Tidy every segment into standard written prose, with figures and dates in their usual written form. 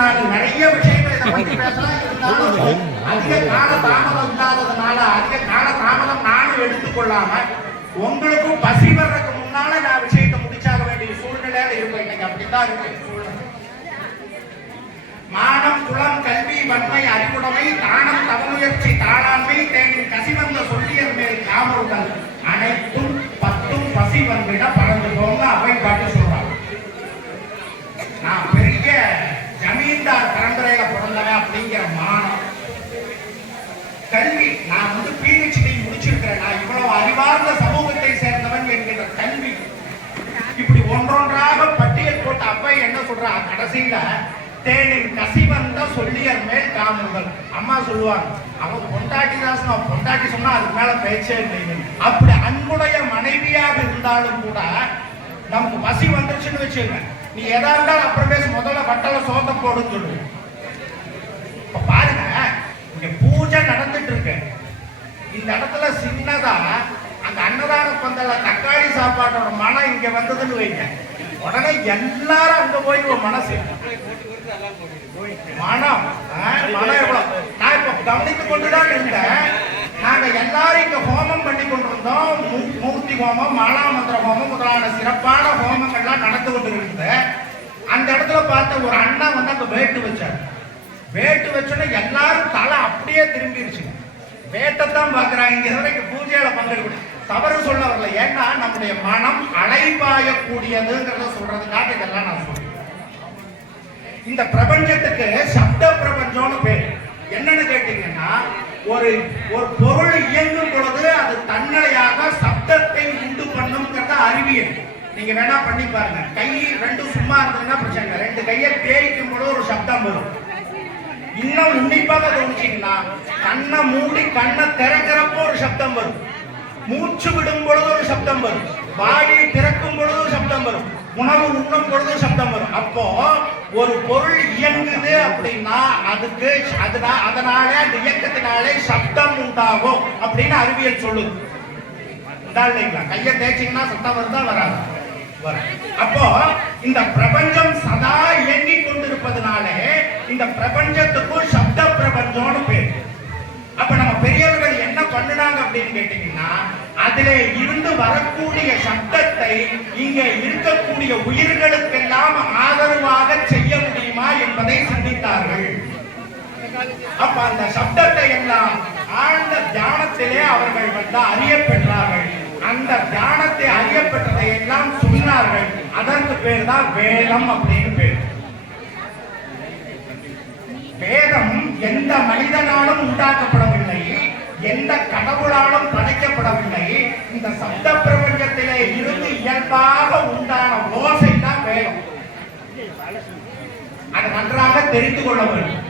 நான் நிறைய விஷயங்களை இதை பற்றி பேசலாம். இருந்தாலும் அதிக கால தாமதம் இல்லாததுனால அதிக கால தாமதம் நானும் எடுத்துக்கொள்ளாம உங்களுக்கும் பசி வர்றதுக்கு முன்னால நான் விஷயத்தை முடிச்சாக வேண்டிய சூழ்நிலையில இருப்பேன். இன்னைக்கு அப்படித்தான் இருக்கு சூழ்நிலை. மானம் குளம் கல்வி வன்மை அறிவுடைமை தானம் தவமுயற்சி தாளாண்மை தேனின் கசிவந்த சொல்லியர் மேல் காமருடன் அனைத்தும் பத்தும் பசி வந்திட பறந்து போங்க அவை பாட்டு சொல்றாங்க. நான் பெரிய ஜமீன்தார் பரம்பரையில பிறந்தவன் அப்படிங்கிற மானம் கல்வி நான் PhD முடிச்சிருக்கிறேன். நான் இவ்வளவு அறிவார்ந்த சமூகத்தை சேர்ந்தவன் என்கிற கல்வி இப்படி ஒன்றொன்றாக பட்டியல் போட்டு அப்ப என்ன சொல்றா கடைசியில தேனின் கசிவந்த சொல்லியர் மேல் காமுங்கள். அம்மா சொல்லுவாங்க அவன் பொண்டாட்டி தாசன் அவன் பொண்டாட்டி சொன்னா அதுக்கு மேல பேச்சே இல்லை. அப்படி அன்புடைய மனைவியாக இருந்தாலும் கூட நமக்கு பசி வந்துருச்சுன்னு வச்சுங்க நீ எதா இருந்தாலும் அப்புறம் பேச முதல்ல வட்டல சோத்த போடுன்னு சொல்லு. இப்ப பாருங்க இங்க பூஜை நடந்துட்டு இருக்கு. இந்த இடத்துல சின்னதா அந்த அன்னதான பந்தல தக்காளி சாப்பாட்டோட மனம் இங்க வந்ததுன்னு வைங்க உடனே எல்லாரும் அங்க போய் மனசு மனம் மனம் எவ்வளவு நான் இப்ப கவனித்துக் கொண்டுதான் இருந்தேன். நாங்க எல்லாரும் இங்க ஹோமம் பண்ணி கொண்டிருந்தோம். மூர்த்தி ஹோமம் மாலாமந்திர ஹோமம் முதலான சிறப்பான ஹோமங்கள்லாம் நடந்து கொண்டிருந்தது. அந்த இடத்துல பார்த்த ஒரு அண்ணா வந்து அங்க வேட்டு வச்சார். வேட்டு வச்சோன்னா எல்லாரும் தலை அப்படியே திரும்பிடுச்சு. வேட்டைத்தான் பாக்குறாங்க. இங்க வரைக்கும் பூஜையில பங்கெடுக்க தவறு சொல்ல வரல. ஏன்னா நம்முடைய மனம் அலைபாயக்கூடியதுங்கிறத சொல்றதுக்காக இதெல்லாம் நான் சொல்றேன். இந்த பிரபஞ்சத்துக்கு சப்த பிரபஞ்சம்னு பேர். என்னன்னு கேட்டீங்கன்னா ஒரு ஒரு பொருள் இயங்கும் பொழுது அது தன்னிலையாக சப்தத்தை உண்டு பண்ணுங்கிறத அறிவியல். நீங்க வேணா பண்ணி பாருங்க. கை ரெண்டும் சும்மா இருந்ததுன்னா பிரச்சனை. ரெண்டு கையை தேய்க்கும் பொழுது ஒரு சப்தம் வரும். இன்னும் உன்னிப்பாக கவனிச்சீங்கன்னா கண்ணை மூடி கண்ணை திறக்கிறப்போ ஒரு சப்தம் வரும். மூச்சு விடும் பொழுது ஒரு சப்தம் வரும். வாயை திறக்கும் பொழுது ஒரு சப்தம் வரும். உணவு உண்ணும் பொழுது சப்தம் வரும். அப்போ ஒரு பொருள் இயங்குது அப்படின்னா அதுக்கு அதனாலே அந்த இயக்கத்தினாலே சப்தம் உண்டாகும் அப்படின்னு அறிவியல் சொல்லுது. இல்லைங்களா? கையை தேய்ச்சிங்கன்னா சத்தம் வருதா வராது? அப்போ இந்த பிரபஞ்சம் சதா இயங்கிக் கொண்டிருப்பதனாலே இந்த பிரபஞ்சத்துக்கும் சப்த பிரபஞ்சம்னு பேர். அப்ப நம்ம பெரியவர்கள் என்ன பண்ணினாங்க அப்படின்னு கேட்டீங்கன்னா அதிலே இருந்து வரக்கூடிய சப்தத்தை இங்க இருக்கக்கூடிய உயிர்களுக்கெல்லாம் ஆதரவாக செய்ய முடியுமா என்பதை சிந்தித்தார்கள். அப்ப அந்த சப்தத்தை எல்லாம் ஆழ்ந்த தியானத்திலே அவர்கள் வந்து அறிய பெற்றார்கள். அந்த தியானத்தை அறிய பெற்றதை எல்லாம் சொன்னார்கள். அதற்கு பேர் தான் வேதம் அப்படின்னு பேர். வேதம் எந்த மனிதனாலும் உண்டாக்கப்படவில்லை, எந்த கடவுளாலும் படைக்கப்படவில்லை. இந்த சப்த பிரபஞ்சத்திலே இருந்து இயல்பாக உண்டான ஓசை தான் வேதம். அது நன்றாக தெரிந்து கொள்ள வேண்டும்.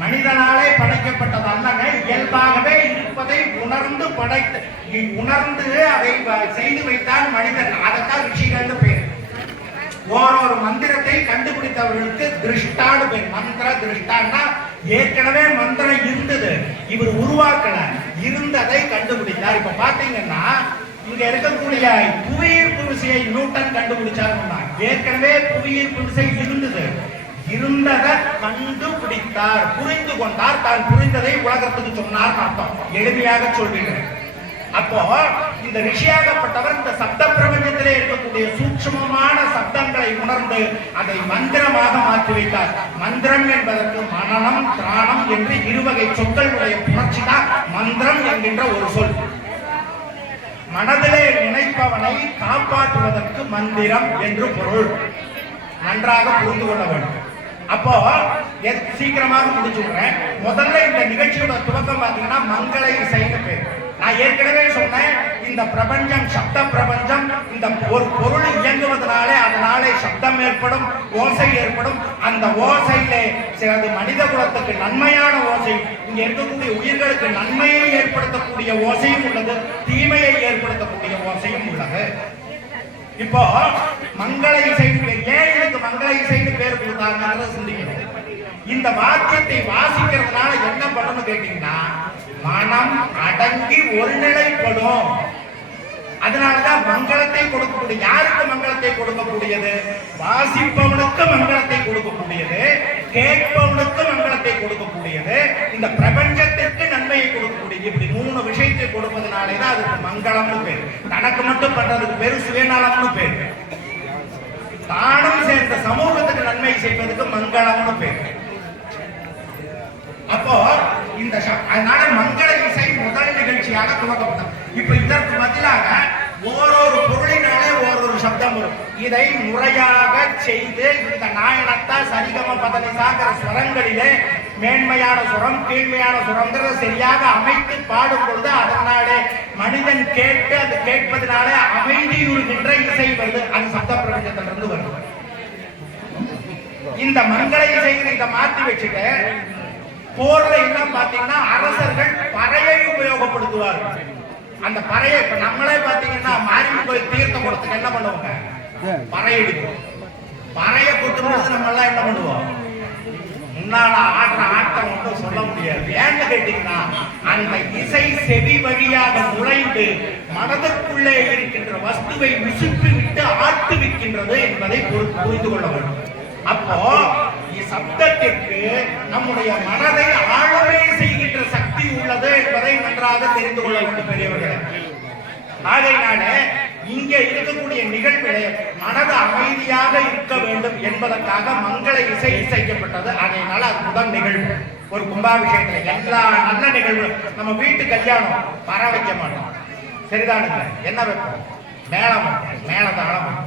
மனிதனாலே படைக்கப்பட்டது அல்லங்க, இயல்பாகவே இருப்பதை உணர்ந்து படைத்து உணர்ந்து அதை செய்து வைத்தான் மனிதன். அதைத்தான் ரிஷிகள் பேர். ஓரொரு மந்திரத்தை கண்டுபிடித்தவர்களுக்கு திருஷ்டான்னு பேர். மந்திர திருஷ்டான்னா ஏற்கனவே மந்திரம் இருந்தது, இவர் உருவாக்கல, இருந்ததை கண்டுபிடித்தார். இப்ப பாத்தீங்கன்னா இங்க இருக்கக்கூடிய புவியீர்ப்பு விசையை நியூட்டன் கண்டுபிடிச்சாருன்னா ஏற்கனவே புவியீர்ப்பு விசை இருந்தது, இருந்ததை கண்டுபிடித்தார், புரிந்து கொண்டார், தான் புரிந்ததை உலகத்துக்கு சொன்னார் அர்த்தம். எளிமையாக சொல்கிறேன். அப்போ இந்த ரிஷியாகப்பட்டவர் இந்த சப்த பிரபஞ்சத்திலே இருக்கக்கூடிய சூட்சுமமான சப்தங்களை உணர்ந்து அதை மந்திரமாக மாற்றி வைத்தார். மந்திரம் என்பதற்கு மனனம் திராணம் என்று இருவகை சொற்களுடைய புணர்ச்சி தான் மந்திரம் என்கின்ற ஒரு சொல். மனதிலே நினைப்பவனை காப்பாற்றுவதற்கு மந்திரம் என்று பொருள். நன்றாக புரிந்து கொள்ள வேண்டும். அப்போ சீக்கிரமாக முடிச்சுடுறேன். முதல்ல இந்த நிகழ்ச்சியோட துவக்கம் பார்த்தீங்கன்னா மங்கள இசைன்னு பேர். நான் ஏற்கனவே சொன்னேன், இந்த பிரபஞ்சம் சப்த பிரபஞ்சம். இந்த ஒரு பொருள் இயங்குவதனாலே அதனாலே சப்தம் ஏற்படும், ஓசை ஏற்படும். அந்த ஓசையிலே சிலது மனித குலத்துக்கு நன்மையான ஓசை, இங்க இருக்கக்கூடிய உயிர்களுக்கு நன்மையை ஏற்படுத்தக்கூடிய ஓசையும் உள்ளது, தீமையை ஏற்படுத்தக்கூடிய ஓசையும் உள்ளது. இப்போ மங்கள இசை ஏன் இதுக்கு மங்கள இசைன்னு பேர் கொடுத்தாங்க சிந்திக்கணும். இந்த வாக்கியத்தை வாசிக்கிறதுனால என்ன பண்ணணும் கேட்டீங்கன்னா மனம் அடங்கி ஒருநிலைப்படும். அதனாலதான் மங்களத்தை கொடுக்கக்கூடிய, யாருக்கு மங்களத்தை கொடுக்கக்கூடியது? வாசிப்பவனுக்கு மங்களத்தை கொடுக்கக்கூடியது, கேட்பவனுக்கு மங்களத்தை கொடுக்கக்கூடியது, இந்த பிரபஞ்சத்திற்கு நன்மையை கொடுக்கக்கூடியது. இப்படி 3 விஷயத்தை கொடுப்பதனாலேதான் அதுக்கு மங்களம்னு பேர். தனக்கு மட்டும் பண்றதுக்கு பேரு சுயநலம்னு பேர். தானும் சேர்ந்த சமூகத்துக்கு நன்மை செய்வதற்கு மங்களம்னு பேர். அப்போ இந்த அதனால மங்கள இசை முதல் நிகழ்ச்சியாக துவக்கப்பட்டது. இப்ப இதற்கு பதிலாக ஓரொரு பொருளினாலே ஓரொரு சப்தம் வரும். இதை முறையாக செய்து இந்த நாயனத்தா சரிகம பதனிசாங்கிற சுரங்களிலே மேன்மையான சுரம் கீழ்மையான சுரங்கிறத சரியாக அமைத்து பாடும் பொழுது அதனாலே மனிதன் கேட்டு அது கேட்பதனாலே அமைதியுறுகின்ற இசை வருது. அது சப்த பிரபஞ்சத்திலிருந்து வருது. இந்த மங்கள இசையை இதை மாற்றி வச்சுட்டு போர்ல எல்லாம் பாத்தீங்கன்னா அரசர்கள் பறையை உபயோகப்படுத்துவார்கள். அந்த பறையை இப்ப நம்மளே பாத்தீங்கன்னா மாரியம்மன் கோயில் தீர்த்தம் கொடுத்துட்டு என்ன பண்ணுவாங்க? பறை எடுக்கும். பறையை கொடுத்துட்டு நம்ம எல்லாம் என்ன பண்ணுவோம்? முன்னால ஆடுற ஆட்டம் ஒன்றும் சொல்ல முடியாது. ஏன்னு கேட்டீங்கன்னா அந்த இசை செவி வழியாக நுழைந்து மனதிற்குள்ளே இருக்கின்ற வஸ்துவை விசுப்பி விட்டு ஆட்டுவிக்கின்றது என்பதை புரிந்து கொள்ள வேண்டும். அப்போ சப்தத்திற்கு நம்முடைய மனதை ஆழமே செய்கின்ற சக்தி உள்ளது என்பதை நன்றாக தெரிந்து கொள்ள வேண்டும் பெரியவர்களே. ஆகையினால இங்கே இருக்கக்கூடிய நிகழ்விலே மனது அமைதியாக இருக்க வேண்டும் என்பதற்காக மங்கள இசை இசைக்கப்பட்டது. ஆகையினால அது முதல் நிகழ்வு. ஒரு கும்பாபிஷேகத்துல எல்லா நல்ல நிகழ்வு, நம்ம வீட்டு கல்யாணம் பற வைக்க மாட்டோம், சரிதானுங்க? என்ன வைப்போம்? மேளம், மேளதாளம்.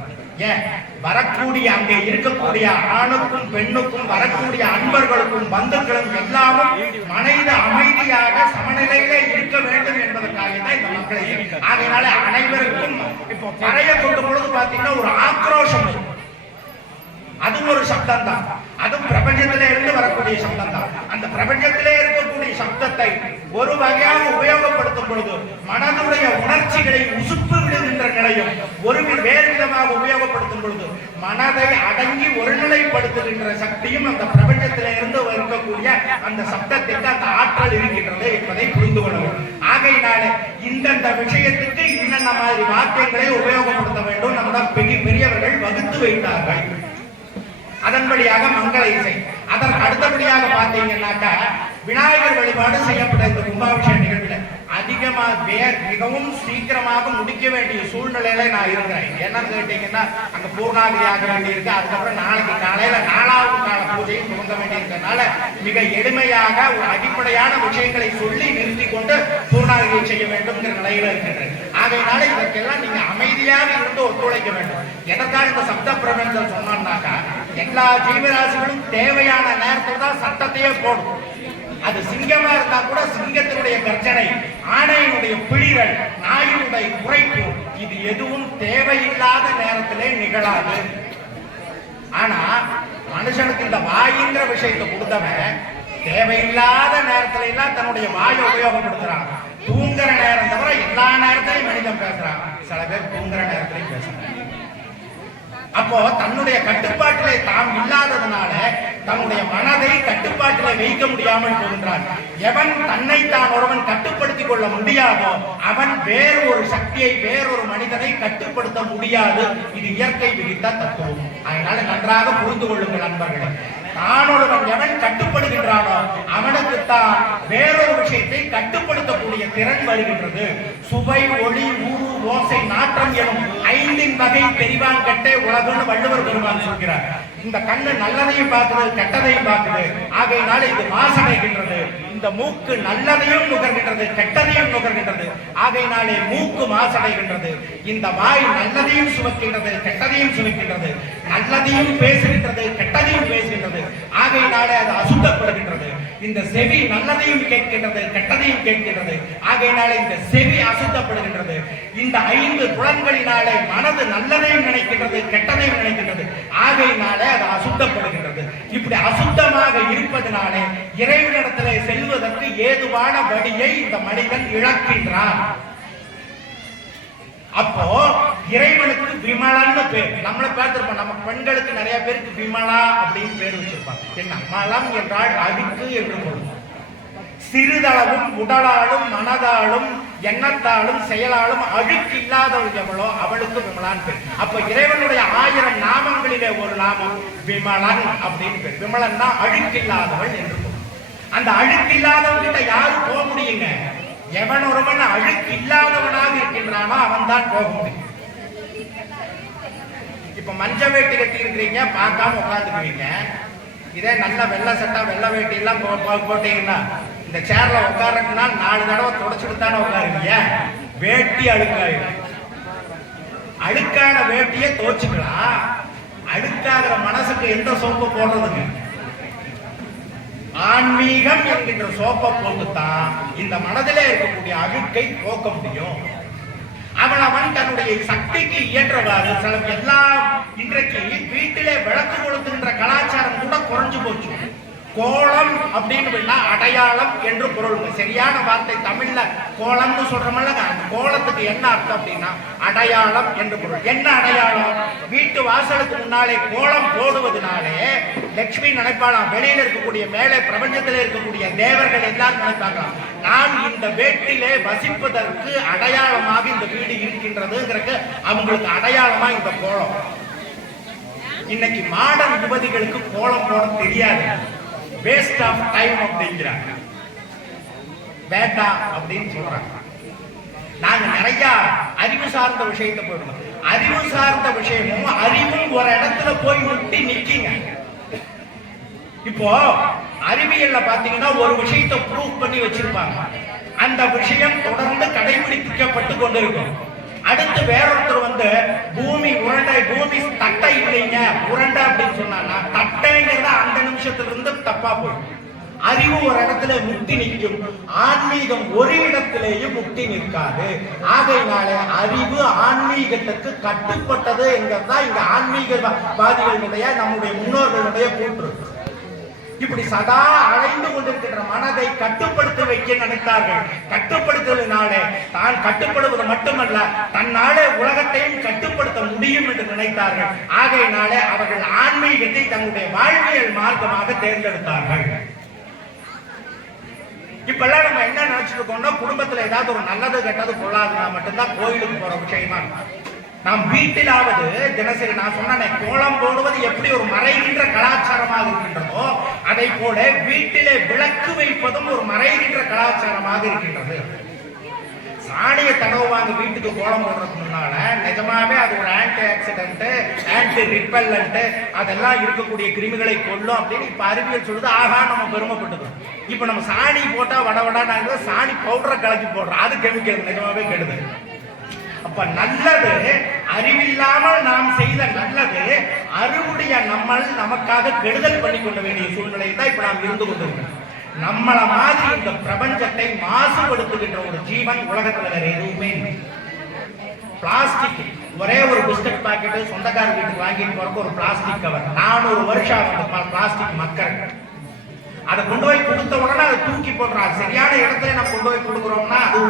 ஏன் வரக்கூடிய அங்கே இருக்கக்கூடிய ஆணுக்கும் பெண்ணுக்கும் வரக்கூடிய அன்பர்களுக்கும் பந்துக்களும் எல்லாமும் மனித அமைதியாக சமநிலையிலே இருக்க வேண்டும் என்பதற்காக தான் இந்த மக்களை. அதனால அனைவருக்கும் இப்போ பறைய கொண்டு பொழுது பாத்தீங்கன்னா ஒரு ஆக்ரோஷம், அது ஒரு சப்தம் தான். அதுவும் பிரபஞ்சத்திலே இருந்து வரக்கூடிய சப்தம் தான். அந்த பிரபஞ்சத்திலே இருக்கக்கூடிய சப்தத்தை ஒரு வகையாக உபயோகப்படுத்தும் பொழுது மனதுடைய உணர்ச்சிகளை உசுப்பு விடுகின்ற நிலையும் ஒரு வேறு விதமாக உபயோகப்படுத்தும் பொழுது மனதை அடங்கி ஒருநிலைப்படுத்துகின்ற சக்தியும் அந்த பிரபஞ்சத்திலே இருந்து இருக்கக்கூடிய அந்த சப்தத்திற்கு அந்த ஆற்றல் இருக்கின்றது என்பதை புரிந்து கொள்ள வேண்டும். ஆகையினால இந்தந்த விஷயத்துக்கு இன்னென்ன மாதிரி வாக்கியங்களை உபயோகப்படுத்த வேண்டும் நம்முடைய பெரியவர்கள் வகுத்து வைத்தார்கள். அதன்படியாக மங்கள இசை. அதற்கு அடுத்தபடியாக பார்த்தீங்கன்னாக்கா விநாயகர் வழிபாடு செய்யப்பட்ட இந்த கும்பாபிஷேக நிகழ்வில் மிகவும் சீக்கிரமாக முடிக்க வேண்டிய சூழ்நிலையில நான் இருக்கிறேன். என்னன்னு கேட்டீங்கன்னா அங்க பூர்ணாகிரி ஆக வேண்டியிருக்கு. அதுக்கப்புறம் நாளைக்கு காலையில 4வது கால பூஜையும் துவங்க வேண்டியிருக்கிறதுனால மிக எளிமையாக ஒரு அடிப்படையான விஷயங்களை சொல்லி நிறுத்தி கொண்டு பூர்ணாகிரியை செய்ய வேண்டும் நிலையில இருக்கின்றேன். ஆகையினால இதற்கெல்லாம் நீங்க அமைதியாக இருந்து ஒத்துழைக்க வேண்டும். எதற்காக இந்த சப்த பிரபஞ்சம் சொன்னாக்கா எல்லா ஜீவராசிகளும் தேவையான நேரத்தில் தான் சட்டத்தையே போடும். அது சிங்கமா இருந்தா கூட சிங்கத்தினுடைய கர்ஜனை, ஆணையினுடைய பிழிறல், நாயினுடைய குறைப்பு, இது எதுவும் தேவையில்லாத நேரத்திலே நிகழாது. ஆனா மனுஷனுக்கு இந்த வாயின்ற விஷயத்தை கொடுத்தவன் தேவையில்லாத நேரத்துல எல்லாம் தன்னுடைய வாயை உபயோகப்படுத்துறான். தூங்குற நேரம் தவிர எல்லா நேரத்திலையும் மனிதன் பேசுறான். சில பேர் தூங்குற நேரத்திலையும் பேசுறாங்க. அப்போ தன்னுடைய கட்டுப்பாட்டிலே தாம் இல்லாததுனால தன்னுடைய மனதை கட்டுப்பாட்டிலே வைக்க முடியாமல் போகின்றான். எவன் தன்னை தான் ஒருவன் கட்டுப்படுத்திக் கொள்ள முடியாதோ அவன் வேறு ஒரு சக்தியை வேறொரு மனிதனை கட்டுப்படுத்த முடியாது. இது இயற்கை விதித்த தத்துவம். அதனால நன்றாக புரிந்து கொள்ளுங்கள் நண்பர்களே. தானொருவன் எவன் கட்டுப்படுகின்றானோ அவனுக்கு தான் வேறொரு விஷயத்தை கட்டுப்படுத்தக்கூடிய திறன் வருகின்றது. சுவை, ஒளி, ஊறு, ஓசை, நாற்றம் எனும் 5 வகை தெரிவான் கட்டே உலகம்னு வள்ளுவர் பெருமான் சொல்கிறார். இந்த கண்ணு நல்லதையும் பார்க்குது, கெட்டதையும் பார்க்குது. ஆகையினால இது மாசடைகின்றது. இந்த மூக்கு நல்லதையும் நுகர்கின்றது, கெட்டதையும் நுகர்கின்றது. ஆகையினாலே மூக்கு மாசடைகின்றது. இந்த வாய் நல்லதையும் சுமக்கின்றது, கெட்டதையும் சுமக்கின்றது. நல்லதையும் பேசுகின்றது, கெட்டதையும் பேசுகின்றது. ஆகையினாலே அது அசுத்தப்படுகின்றது. இந்த செவி நல்லதையும் கேட்கின்றது, கெட்டதையும் கேட்கின்றது. ஆகையினாலே இந்த செவி அசுத்தப்படுகின்றது. இந்த 5 புலன்களினாலே மனது நல்லதையும் நினைக்கின்றது, கெட்டதையும் நினைக்கின்றது. ஆகையினாலே அது அசுத்தப்படுகின்றது. இப்படி அசுத்தமாக இருப்பதனாலே இறைவனிடத்திலே செல்வதற்கு ஏதுவான வழியை இந்த மனிதன் இழக்கின்றான். அப்போ இறைவனுக்கு விமலன்னு பேர். நம்மள பார்த்திருப்போம். நம்ம பெண்களுக்கு நிறைய பேருக்கு விமலா அப்படின்னு பேர் வச்சிருப்பாங்க. என்ன மலம் என்றால் அழுக்கு என்று பொருள். சிறிதளவும் உடலாலும் மனதாலும் எண்ணத்தாலும் செயலாலும் அழுக்கு இல்லாதவள் எவளோ அவளுக்கு விமலான் பேர். அப்ப இறைவனுடைய 1000 நாமங்களிலே ஒரு நாமம் விமலன் அப்படின்னு பேர். விமலன்னா அழுக்கு இல்லாதவள் என்று. அந்த அழுக்கு இல்லாதவன்கிட்ட யாரும் போக முடியுங்க? எவன் ஒருவன் அழுக்கு இல்லாதவனாக இருக்கின்றானோ அவன் தான் போக முடியும். இப்ப மஞ்ச வேட்டி கட்டி இருக்கிறீங்க, பார்க்காம உட்காந்துக்குவீங்க. இதே நல்ல வெள்ளை சட்டை வெள்ளை வேட்டி எல்லாம் போட்டீங்கன்னா இந்த சேர்ல உட்காருன்னா 4 தடவை தொடச்சுட்டு தானே உட்காருவீங்க. வேட்டி அழுக்காயிடும். அழுக்கான வேட்டியை துவைச்சுக்கலாம். அழுக்காகிற மனசுக்கு எந்த சோப்பு போடுறதுங்க? ஆன்மீகம் என்கின்ற சோப்பை போட்டுத்தான் இந்த மனதிலே இருக்கக்கூடிய அழுக்கை போக்க முடியும். அவன் தன்னுடைய சக்திக்கு இயன்றவாறு சில எல்லாம். இன்றைக்கு வீட்டிலே விளக்கு கொளுத்துகின்ற கலாச்சாரம் கூட குறைஞ்சு போச்சு. கோலம் அப்படின்னு அடையாளம் என்று பொருள். சரியான வார்த்தை தமிழ்ல கோலம்னு சொல்றோம்ல, அந்த கோலத்துக்கு என்ன அர்த்தம் அப்படின்னா அடையாளம் என்று பொருள். என்ன அடையாளம்? வீட்டு வாசலுக்கு முன்னாலே கோலம் போடுவதனாலே லட்சுமி நினைப்பாளாம். வெளியில இருக்கக்கூடிய மேலே பிரபஞ்சத்தில் இருக்கக்கூடிய தேவர்கள் எல்லாரும் நினைப்பாங்களாம், நான் இந்த வீட்டிலே வசிப்பதற்கு அடையாளமாக இந்த வீடு இருக்கின்றதுங்கிறதுக்கு அவங்களுக்கு அடையாளமா இந்த கோலம். இன்னைக்கு மாடர்ன் யுவதிகளுக்கு கோலம் போட தெரியாது. வேஸ்ட் ஆஃப் டைம் அப்படிங்கிறாங்க. வேட்டா அப்படின்னு சொல்றாங்க. நாங்க நிறைய அறிவு சார்ந்த விஷயத்தை போயிடுவோம். அறிவு சார்ந்த விஷயமும் அறிவும் ஒரு இடத்துல போய் முட்டி நிக்கீங்க. இப்போ அறிவியல்ல பாத்தீங்கன்னா ஒரு விஷயத்தை ப்ரூவ் பண்ணி வச்சிருப்பாங்க. அந்த விஷயம் தொடர்ந்து கடைபிடிக்கப்பட்டு கொண்டிருக்கும். அடுத்து வேறொருத்தர் வந்து பூமி உருண்டை, பூமி தட்டை இல்லைங்க உருண்டை அப்படின்னு சொன்னா தட்டைங்கிறத அந்த நிமிஷத்துல இருந்து தப்பா போயிடும். அறிவு ஒரு இடத்துல முட்டி நிற்கும். ஆன்மீகம் ஒரு இடத்திலேயும் முட்டி நிற்காது. ஆகையினாலே அறிவு ஆன்மீகத்துக்கு கட்டுப்பட்டது என்கிறதா இங்க ஆன்மீகவாதிகளுடைய நம்முடைய முன்னோர்களுடைய கூற்று. இப்படி சதா அலைந்து கொண்டிருக்கின்ற மனதை கட்டுப்படுத்த வைக்க நினைத்தார்கள். கட்டுப்படுத்துவதனாலே தான் கட்டுப்படுவது மட்டுமல்ல, தன்னாலே உலகத்தையும் கட்டுப்படுத்த முடியும் என்று நினைத்தார்கள். ஆகையினாலே அவர்கள் ஆன்மீகத்தை தங்களுடைய வாழ்வியல் மார்க்கமாக தேர்ந்தெடுத்தார்கள். இப்பெல்லாம் நம்ம என்ன நினைச்சிட்டு இருக்கோம்னா, குடும்பத்துல ஏதாவது ஒரு நல்லது கெட்டது கொள்ளாதுன்னா மட்டும்தான் கோயிலுக்கு போற விஷயமா. நாம் வீட்டிலாவது தினசரி நான் சொன்னேன், கோலம் போடுவது எப்படி ஒரு மறைகின்ற கலாச்சாரமாக இருக்கின்றதோ அதை போல வீட்டிலே விளக்கு வைப்பதும் ஒரு மறைகின்ற கலாச்சாரமாக இருக்கின்றது. சாணியை தடவுவாங்க வீட்டுக்கு கோலம் போடுறதுக்கு முன்னால. நிஜமாவே அது ஒரு ஆன்டி ஆக்சிடென்ட், ஆன்டி ரிப்பல்லண்ட், அதெல்லாம் இருக்கக்கூடிய கிருமிகளை கொல்லும் அப்படின்னு இப்ப அறிவியல் சொல்லுது. ஆகா நம்ம பெருமைப்பட்டது. இப்ப நம்ம சாணி போட்டா வடவடா நாங்க சாணி பவுடரை கலக்கி போடுறோம். அது கெமிக்கல், நிஜமாவே கெடுது. அப்ப நல்லது அறிவில்லாமல் நாம் செய்த நல்லது அறிவுடைய நம்மள் நமக்காக கெடுதல் பண்ணி கொள்ள வேண்டிய சூழ்நிலையை தான் இப்ப நாம் இருந்து கொண்டிருக்கிறோம். நம்மள மாதிரி இந்த பிரபஞ்சத்தை மாசுபடுத்துகின்ற ஒரு ஜீவன் உலகத்துல வேற எதுவுமே இல்லை. பிளாஸ்டிக் ஒரே ஒரு பிஸ்கட் பாக்கெட் சொந்தக்கார வீட்டுக்கு வாங்கிட்டு போறப்ப ஒரு பிளாஸ்டிக் கவர் 400 வருஷம் பிளாஸ்டிக் மக்கள் அதை கொண்டு போய் கொடுத்த உடனே அதை தூக்கி போடுறாங்க. சரியான இடத்துல நம்ம கொண்டு போய் கொடுக்குறோம்னா அது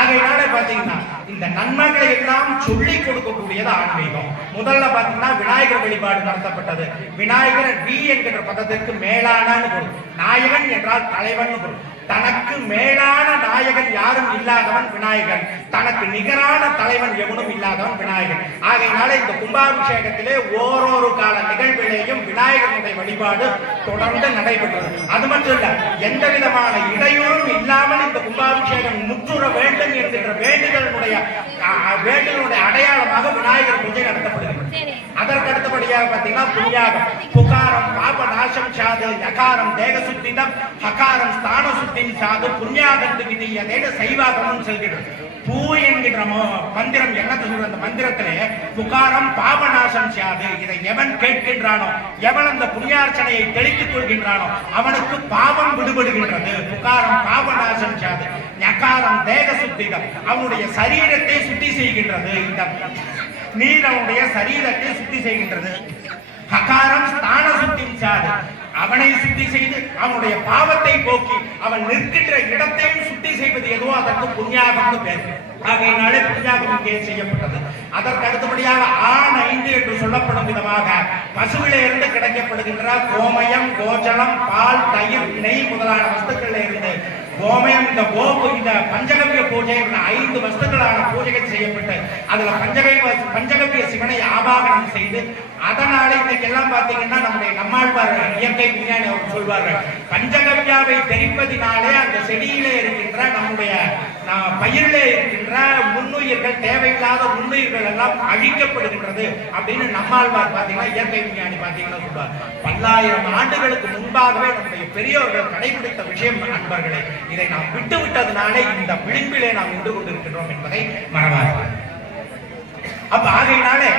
ஆகையினால பாத்தீங்கன்னா இந்த நன்மைகளை எல்லாம் சொல்லி கொடுக்கக்கூடியது ஆன்மீகம். முதல்ல பாத்தீங்கன்னா விநாயகர் வழிபாடு நடத்தப்பட்டது. விநாயகர் வி என்கின்ற பதத்திற்கு மேலான பொருள். நாயகன் என்றால் தலைவன் பொருள். தனக்கு மேலான நாயகன் யாரும் இல்லாதவன் விநாயகன். தனக்கு நிகரான தலைவன் எவனும் இல்லாதவன் விநாயகன். ஆகையினால இந்த கும்பாபிஷேகத்திலே ஓரொரு கால நிகழ்விலேயும் விநாயகனுடைய வழிபாடு தொடர்ந்து நடைபெற்றது. அது மட்டும் இல்ல, எந்த விதமான இடையூறும் இல்லாமல் இந்த கும்பாபிஷேகம் முற்றுற வேண்டும் என்கின்ற வேண்டுதலுடைய அடையாளமாக விநாயகர் பூஜை நடத்தப்படுகிறது. அதற்கு அடுத்தபடியாக பார்த்தீங்கன்னா புண்ணியாகம், புகாரம் பாப நாசம் சாது, யகாரம் தேக சுத்தினம், ஹகாரம் ஸ்தான சுத்தின் சாது, புண்ணியாகத்து விதியதேன சைவாகமும் செல்கிறது. பூ என்கின்ற மந்திரம் என்ன சொல்ற? அந்த மந்திரத்திலே புகாரம் பாபநாசம் சாது, இதை எவன் கேட்கின்றானோ, எவன் அந்த புண்ணியார்ச்சனையை தெளித்துக் கொள்கின்றானோ அவனுக்கு பாவம் விடுபடுகின்றது. புகாரம் பாபநாசம் சாது, யகாரம் தேக சுத்தினம், அவனுடைய சரீரத்தை சுத்தி செய்கின்றது. இந்த நீர் அவனுடைய சரீரத்தை சுத்தி செய்கின்றது. ஹகாரம் ஸ்தான சுத்தின் சாது, அவனை சுத்தி செய்து அவனுடைய பாவத்தை போக்கி அவன் நிற்கின்ற இடத்தையும் சுத்தி செய்வது எதுவோ அதற்கு புண்ணியாகம் பேர். ஆகையினாலே புண்ணியாகம் இங்கே செய்யப்பட்டது. அதற்கு அடுத்தபடியாக ஆண் 5 என்று சொல்லப்படும் விதமாக பசுவிலே இருந்து கிடைக்கப்படுகின்ற கோமயம், கோஜலம், பால், தயிர், நெய் முதலான வஸ்துக்களில் இருந்து கோமயம் இந்த பஞ்சகவ்ய பூஜை 5 வஸ்துக்களான பூஜைகள் செய்யப்பட்டு அதுல பஞ்சகவ்ய சிவனை ஆபாகனம் செய்து அதனால இன்னைக்கு எல்லாம் பாத்தீங்கன்னா நம்முடைய நம்மாழ்வார் இயற்கை விஞ்ஞானி அவர் சொல்வார்கள், பஞ்சகவ்யாவை தெரிப்பதினாலே அந்த செடியிலே இருக்கின்ற நம்முடைய பயிரிலே இருக்கின்ற நுண்ணுயிர்கள், தேவையில்லாத நுண்ணுயிர்கள் எல்லாம் அழிக்கப்படுகின்றது அப்படின்னு நம்மாழ்வார் பாத்தீங்கன்னா இயற்கை விஞ்ஞானி பாத்தீங்கன்னா சொல்வார். பல்லாயிரம் ஆண்டுகளுக்கு முன்பாகவே நம்முடைய பெரியோர்கள் கடைபிடித்த விஷயம் நண்பர்களே. இதை நாம் விட்டு விட்டதுனாலே இந்த விளிம்பிலே நாம் நின்று கொண்டிருக்கின்றோம் என்பதை மறவார்கள். அப்ப ஆகையினாலே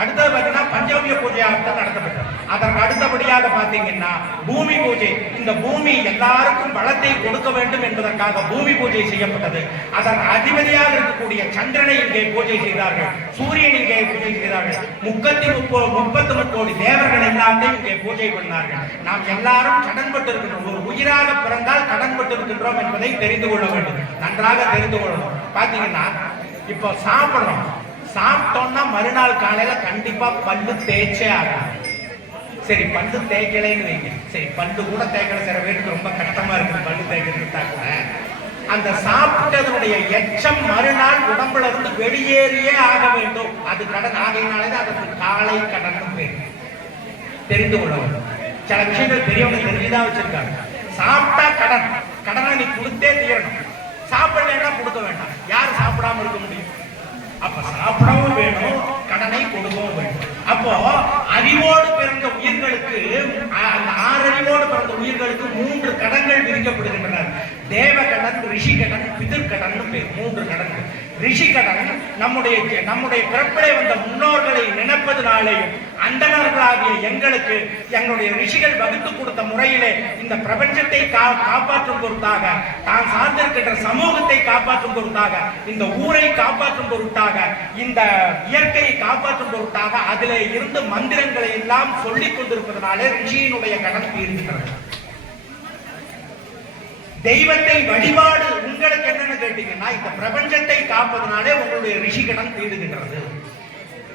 அடுத்தது பாத்தீங்கன்னா பஞ்சகவ்ய பூஜையாக நடத்தப்பட்டது. அதற்கு அடுத்தபடியாக பாத்தீங்கன்னா பூமி பூஜை. இந்த பூமி எல்லாருக்கும் வளத்தை கொடுக்க வேண்டும் என்பதற்காக பூமி பூஜை செய்யப்பட்டது. அதற்கு அதிபதியாக இருக்கக்கூடிய சந்திரனை இங்கே பூஜை செய்தார்கள், சூரியன் இங்கே பூஜை செய்தார்கள், 33 கோடி தேவர்கள் எல்லாத்தையும் இங்கே பூஜை பண்ணார்கள். நாம் எல்லாரும் கடன்பட்டு இருக்கின்றோம். ஒரு உயிராக பிறந்தால் கடன்பட்டு இருக்கின்றோம் என்பதை தெரிந்து கொள்ள வேண்டும், நன்றாக தெரிந்து கொள்ளணும். பாத்தீங்கன்னா இப்போ சாப்பிடுறோம், சாப்பிட்டோம்னா மறுநாள் காலையில கண்டிப்பா பல்லு தேய்ச்சே ஆகும். சரி, பல்லு தேய்க்கலைன்னு வைங்க, சரி பல்லு கூட தேய்க்கல, சில பேருக்கு ரொம்ப கஷ்டமா இருக்கு பல்லு தேய்க்கிறதுட்டா கூட அந்த சாப்பிட்டதனுடைய எச்சம் மறுநாள் உடம்புல இருந்து வெளியேறியே ஆக வேண்டும். அது கடன் ஆகையினாலதான் அதற்கு காலை கடன் பேர். தெரிந்து கொள்ள வேண்டும். சில விஷயங்கள் பெரியவங்க தெரிஞ்சுதான் வச்சிருக்காங்க. சாப்பிட்டா கடன், கடனை நீ கொடுத்தே தீரணும். சாப்பிடலன்னா கொடுக்க வேண்டாம். யார் சாப்பிடாம இருக்க முடியும்? அப்ப சாப்பிடவும் வேணும், கடனை கொடுக்கவும் வேண்டும். அப்போ அறிவோடு பிறந்த உயிர்களுக்கு, அந்த 6 அறிவோடு பிறந்த உயிர்களுக்கு 3 கடன்கள் விதிக்கப்படுகின்றன. தேவகடன், ரிஷிகடன், பிதிர்கடன் பேர். 3 கடன்கள். ரிஷிகடன் நம்முடைய பிறப்பிலே வந்த முன்னோர்களை நினைப்பதனாலேயும் அந்தணர்களாகிய எங்களுக்கு எங்களுடைய ரிஷிகள் வகுத்து கொடுத்த முறையிலே இந்த பிரபஞ்சத்தை காப்பாற்றும் பொருட்டாக, தான் சார்ந்திருக்கின்ற சமூகத்தை காப்பாற்றும் பொருட்டாக, இந்த ஊரை காப்பாற்றும் பொருட்டாக, இந்த இயற்கையை காப்பாற்றும் பொருட்டாக அதிலே இருந்து மந்திரங்களை எல்லாம் சொல்லிக் கொண்டிருப்பதனாலே ரிஷியினுடைய கடன் தீர்கின்றது. தெய்வத்தை வழிபாடு உங்களுக்கு என்னன்னு கேட்டீங்கன்னா, இந்த பிரபஞ்சத்தை காப்பதனாலே உங்களுடைய ரிஷி கடன் தீர்கின்றது.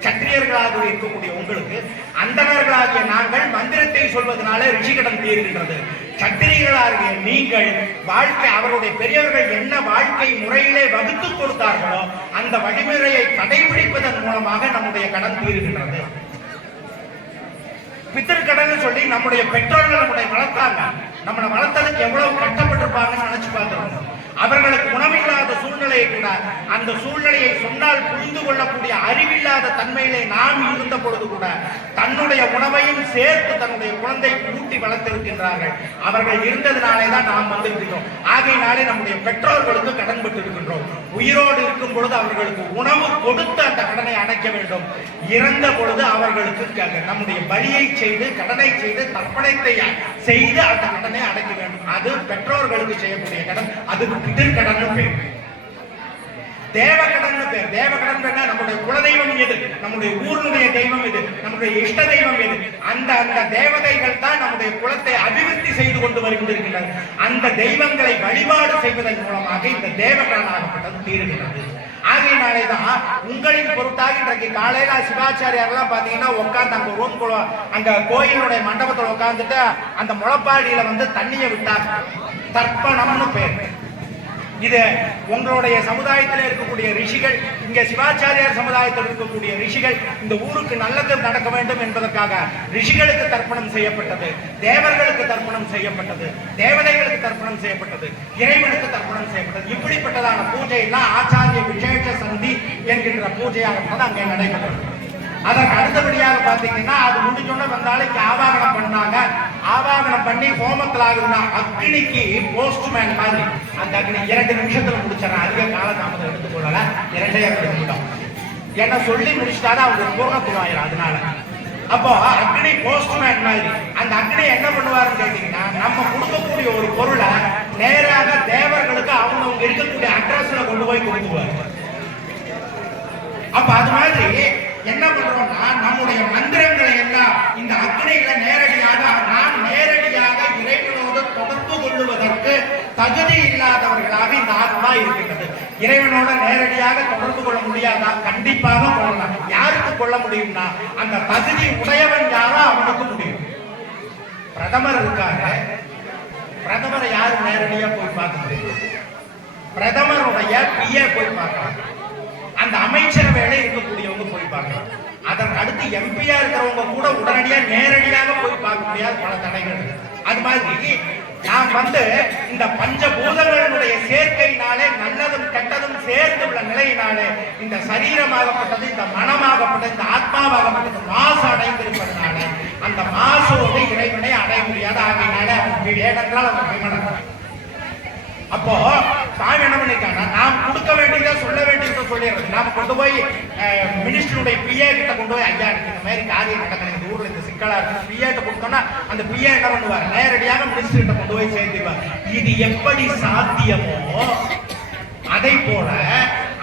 சத்திரியர்களாக இருக்கக்கூடிய உங்களுக்கு, அந்தணர்களாகிய நாங்கள் மந்திரத்தை சொல்வதனாலே ரிஷிகடன் தீர்கின்றது. சத்திரியர்களாகிய நீங்கள் வாழ்க்கை, அவருடைய பெரியவர்கள் என்ன வாழ்க்கை முறையிலே வகுத்து கொடுத்தார்களோ அந்த வழிமுறையை கடைபிடிப்பதன் மூலமாக நம்முடைய கடன் தீர்கின்றது. பித்திருக்கடன் சொல்லி நம்முடைய பெற்றோர்கள் நம்முடைய வளர்த்தாங்க. நம்மளை வளர்த்ததுக்கு எவ்வளவு கஷ்டப்பட்டிருப்பாங்கன்னு நினைச்சு பார்த்துருக்கோம். அவர்களுக்கு உணவில்லாத சூழ்நிலையை கூட அந்த சூழ்நிலையை சொன்னால் புரிந்து கொள்ளக்கூடிய அறிவில்லாத தன்மையிலே நாம் இருந்த பொழுது கூட தன்னுடைய உணவையும் சேர்த்து தன்னுடைய குழந்தை ஊட்டி வளர்த்திருக்கின்றார்கள். அவர்கள் இருந்ததுனாலே தான் நாம் வந்திருக்கிறோம். ஆகையினாலே நம்முடைய பெற்றோர்களுக்கு கடன் பட்டு இருக்கின்றோம். உயிரோடு இருக்கும் பொழுது அவர்களுக்கு உணவு கொடுத்து அந்த கடனை அடைக்க வேண்டும். இறந்த பொழுது அவர்களுக்கு நம்முடைய பலியை செய்து, கடனை செய்து, தர்ப்பணத்தை செய்து அந்த கடனை அடைக்க வேண்டும். அது பெற்றோர்களுக்கு செய்யக்கூடிய கடன். அது பிதிர்கடன் பேர். தேவகடன் பேர். தேவகடன் பேர் நம்முடைய குலதெய்வம் எது, நம்முடைய ஊருடைய தெய்வம் எது, நம்முடைய இஷ்ட தெய்வம் எது, அந்த தேவதைகள் தான் நம்முடைய குலத்தை அபிவிருத்தி செய்து கொண்டு வருகின்றது. அந்த தெய்வங்களை வழிபாடு செய்வதன் மூலமாக இந்த தேவகடன் ஆகப்பட்டது தீர்கிறது. ஆகையினாலேதான் உங்களின் பொருட்டாக இன்றைக்கு காலையில சிவாச்சாரியார் எல்லாம் பாத்தீங்கன்னா உட்கார்ந்து அங்க ரூம் அங்க கோயிலுடைய மண்டபத்தில் உட்கார்ந்துட்டு அந்த முளப்பாடியில தண்ணியை விட்டாங்க. தர்ப்பணம்னு பேர். இது உங்களுடைய சமுதாயத்தில் இருக்கக்கூடிய ரிஷிகள், இங்க சிவாச்சாரியார் சமுதாயத்தில் இருக்கக்கூடிய ரிஷிகள் இந்த ஊருக்கு நல்லது நடக்க வேண்டும் என்பதற்காக ரிஷிகளுக்கு தர்ப்பணம் செய்யப்பட்டது, தேவர்களுக்கு தர்ப்பணம் செய்யப்பட்டது, தேவதைகளுக்கு தர்ப்பணம் செய்யப்பட்டது, இறைவனுக்கு தர்ப்பணம் செய்யப்பட்டது. இப்படிப்பட்டதான பூஜை எல்லாம் ஆச்சாரிய விசேஷ சந்தி என்கின்ற பூஜையாக அங்கே நடைபெற்றது. அதற்கு அடுத்தபடியாக பாத்தீங்கன்னா அது முடிஞ்சோன்னு வந்தாலும் இங்க ஆவாகனம் பண்ணாங்க. ஆவாகனம் பண்ணி ஹோமத்தில் ஆகுதுன்னா அக்னிக்கு போஸ்ட்மேன் மாதிரி அந்த அக்னி 2 நிமிஷத்துல முடிச்சிடறேன். அதிக காலதாமதம் எடுத்துக்கொள்ளல, 2 நிமிடம் என்ன சொல்லி முடிச்சுட்டாரு அவங்க பூர்ணத்துவம் ஆயிரும். அதனால அப்போ அக்னி போஸ்ட்மேன் மாதிரி அந்த அக்னி என்ன பண்ணுவாருன்னு கேட்டீங்கன்னா, நம்ம கொடுக்கக்கூடிய ஒரு பொருளை நேராக தேவர்களுக்கு அவங்க இருக்கக்கூடிய அட்ரஸ்ல கொண்டு போய் கொடுத்துருவாரு. அப்ப அது மாதிரி என்ன பண்றோம்னா நம்முடைய மந்திரங்களை எல்லாம் இந்த அக்னிகளை நேரடியாக இறைவனோடு தொடர்பு கொள்ளுவதற்கு தகுதி இல்லாதவர்களாக இந்த ஆத்மா இருக்கின்றது. இறைவனோட நேரடியாக தொடர்பு கொள்ள முடியாதா? கண்டிப்பாக கொள்ளலாம். யாருக்கு கொள்ள முடியும்னா அந்த தகுதி உடையவன் யாரோ அவனுக்கு முடியும். பிரதமர் இருக்காங்க, பிரதமரை யாரும் நேரடியா போய் பார்க்க முடியும்? பிரதமருடைய பிஏ போய் பார்க்கலாம், அந்த அமைச்சரவையில இருக்கக்கூடியவங்க போய் பார்க்கலாம். அதற்கு அடுத்து எம்பியா இருக்கிறவங்க கூட உடனடியா நேரடியாக போய் பார்க்க முடியாத பல தடைகள். அது மாதிரி நாம் இந்த பஞ்சபூதங்களுடைய சேர்க்கையினாலே நல்லதும் கெட்டதும் சேர்ந்து உள்ள நிலையினாலே இந்த சரீரமாகப்பட்டது, இந்த மனமாகப்பட்டது, இந்த ஆத்மாவாகப்பட்டது மாசு அடைந்திருப்பதனால அந்த மாசோடு இறைவனை அடைய முடியாத ஆகையினால ஏனென்றால் அவர் விமலன். அப்போ சாமி என்ன பண்ணிருக்காங்க, நாம் கொடுக்க வேண்டியதை சொல்ல வேண்டியதை சொல்லிடுறது. நாம கொண்டு போய் மினிஸ்டருடைய பிஏ கிட்ட கொண்டு போய், ஐயா இந்த மாதிரி காரியம் நடக்கணும், இந்த ஊர்ல இந்த சிக்கலா இருக்கு, பிஏ கிட்ட கொடுத்தோம்னா அந்த பிஏ என்ன பண்ணுவார், நேரடியாக மினிஸ்டர் கிட்ட கொண்டு போய் சேர்த்துவார். இது எப்படி சாத்தியமோ அதை போல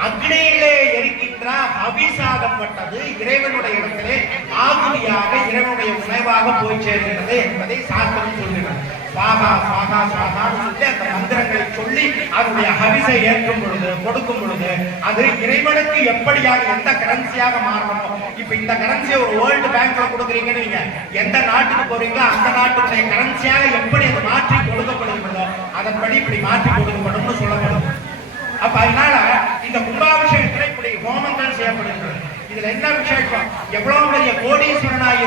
அக்னியிலே எரிக்கின்ற அபிசாகப்பட்டது இறைவனுடைய இடத்திலே ஆகுதியாக இறைவனுடைய உணவாக போய் சேர்கிறது என்பதை சாஸ்திரம் சொல்கிறது. சுவாகா சுவாகா சுவாகான்னு சொல்லி அந்த மந்திரங்களை சொல்லி அதனுடைய ஹவிசை ஏற்கும் பொழுது, கொடுக்கும் பொழுது அது இறைவனுக்கு எப்படியாக எந்த கரன்சியாக மாறணுமோ. இப்ப இந்த கரன்சியை ஒரு வேர்ல்டு பேங்க்ல கொடுக்குறீங்கன்னு நீங்க எந்த நாட்டுக்கு போறீங்களோ அந்த நாட்டுடைய கரன்சியாக எப்படி அது மாற்றி கொடுக்கப்படுகிறதோ அதன்படி இப்படி மாற்றி கொடுக்கப்படும் சொல்லப்படும். அப்ப அதனால இந்த கும்பாபிஷேகத்தில் இப்படி ஹோமங்கள் செய்யப்படுகிறது. இதுல என்ன விசேஷம், எவ்வளவு பெரிய கோடீஸ்வரனாய்